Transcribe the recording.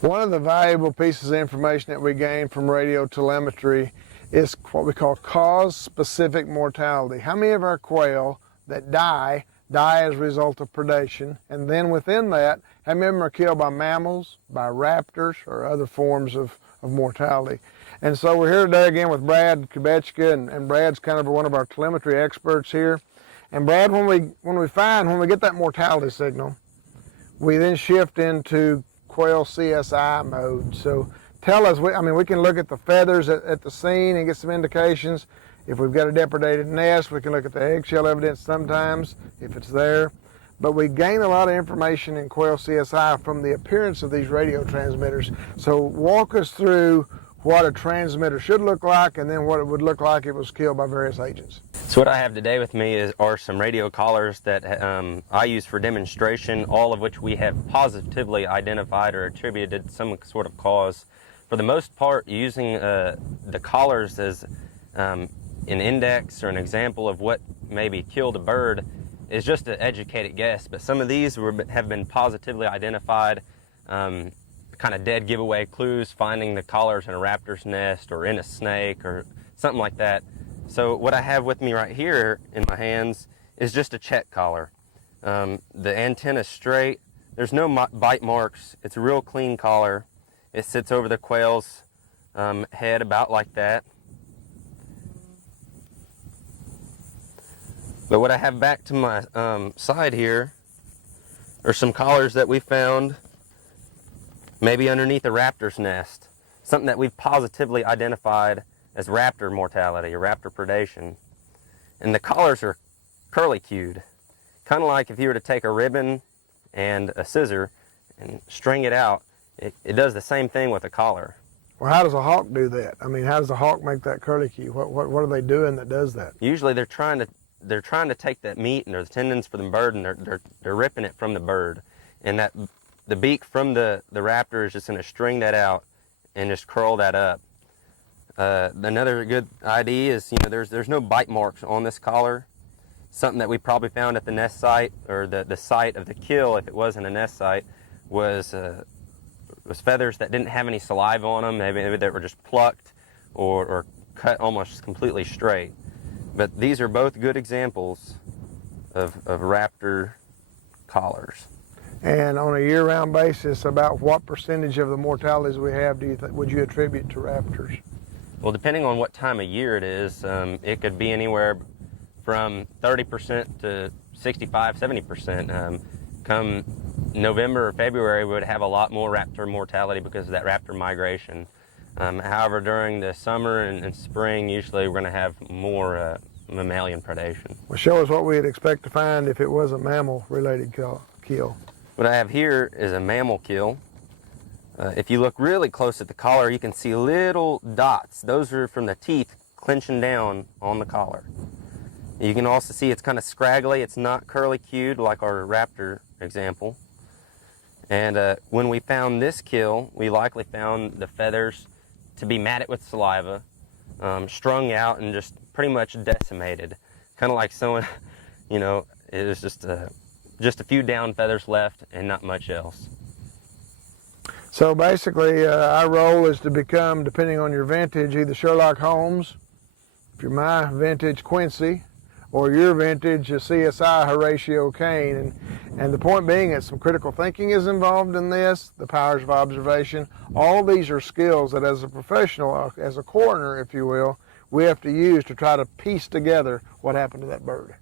One of the valuable pieces of information that we gain from radio telemetry is what we call cause-specific mortality. How many of our quail that die as a result of predation? And then within that, how many of them are killed by mammals, by raptors, or other forms of mortality? And so we're here today again with Brad Kubechka, and Brad's kind of one of our telemetry experts here. And Brad, when we get that mortality signal, we then shift into Quail CSI mode. So tell us, we can look at the feathers at the scene and get some indications. If we've got a depredated nest, we can look at the eggshell evidence sometimes, if it's there. But we gain a lot of information in Quail CSI from the appearance of these radio transmitters. So walk us through what a transmitter should look like and then what it would look like if it was killed by various agents. So what I have today with me are some radio collars that I use for demonstration, all of which we have positively identified or attributed some sort of cause. For the most part, using the collars as an index or an example of what maybe killed a bird is just an educated guess, but some of these have been positively identified, kind of dead giveaway clues, finding the collars in a raptor's nest or in a snake or something like that. So what I have with me right here in my hands is just a check collar. The antenna's straight, there's no bite marks, it's a real clean collar. It sits over the quail's head about like that. But what I have back to my side here are some collars that we found maybe underneath a raptor's nest, something that we've positively identified as raptor mortality or raptor predation. And the collars are curlicued, kind of like if you were to take a ribbon and a scissor and string it out, it does the same thing with a collar. Well, how does a hawk do that? I mean, how does a hawk make that curlicue? What are they doing that does that? Usually they're trying to take that meat and the tendons for the bird, and they're ripping it from the bird, and that the beak from the raptor is just going to string that out and just curl that up. Another good idea is, there's no bite marks on this collar. Something that we probably found at the nest site, or the site of the kill, if it wasn't a nest site, was feathers that didn't have any saliva on them. Maybe they were just plucked or cut almost completely straight. But these are both good examples of raptor collars. And on a year-round basis, about what percentage of the mortalities we have would you attribute to raptors? Well, depending on what time of year it is, it could be anywhere from 30% to 65, 70%. Come November or February, we would have a lot more raptor mortality because of that raptor migration. However, during the summer and spring, usually we're going to have more mammalian predation. Well, show us what we'd expect to find if it was a mammal-related kill. What I have here is a mammal kill. If you look really close at the collar, you can see little dots. Those are from the teeth clenching down on the collar. You can also see it's kind of scraggly. It's not curly-cued like our raptor example. And when we found this kill, we likely found the feathers to be matted with saliva, strung out and just pretty much decimated. Kind of like someone, it was just a few down feathers left and not much else. So basically, our role is to become, depending on your vintage, either Sherlock Holmes, if you're my vintage Quincy, or your vintage CSI Horatio Kane. And the point being that some critical thinking is involved in this, the powers of observation. All these are skills that as a professional, as a coroner, if you will, we have to use to try to piece together what happened to that bird.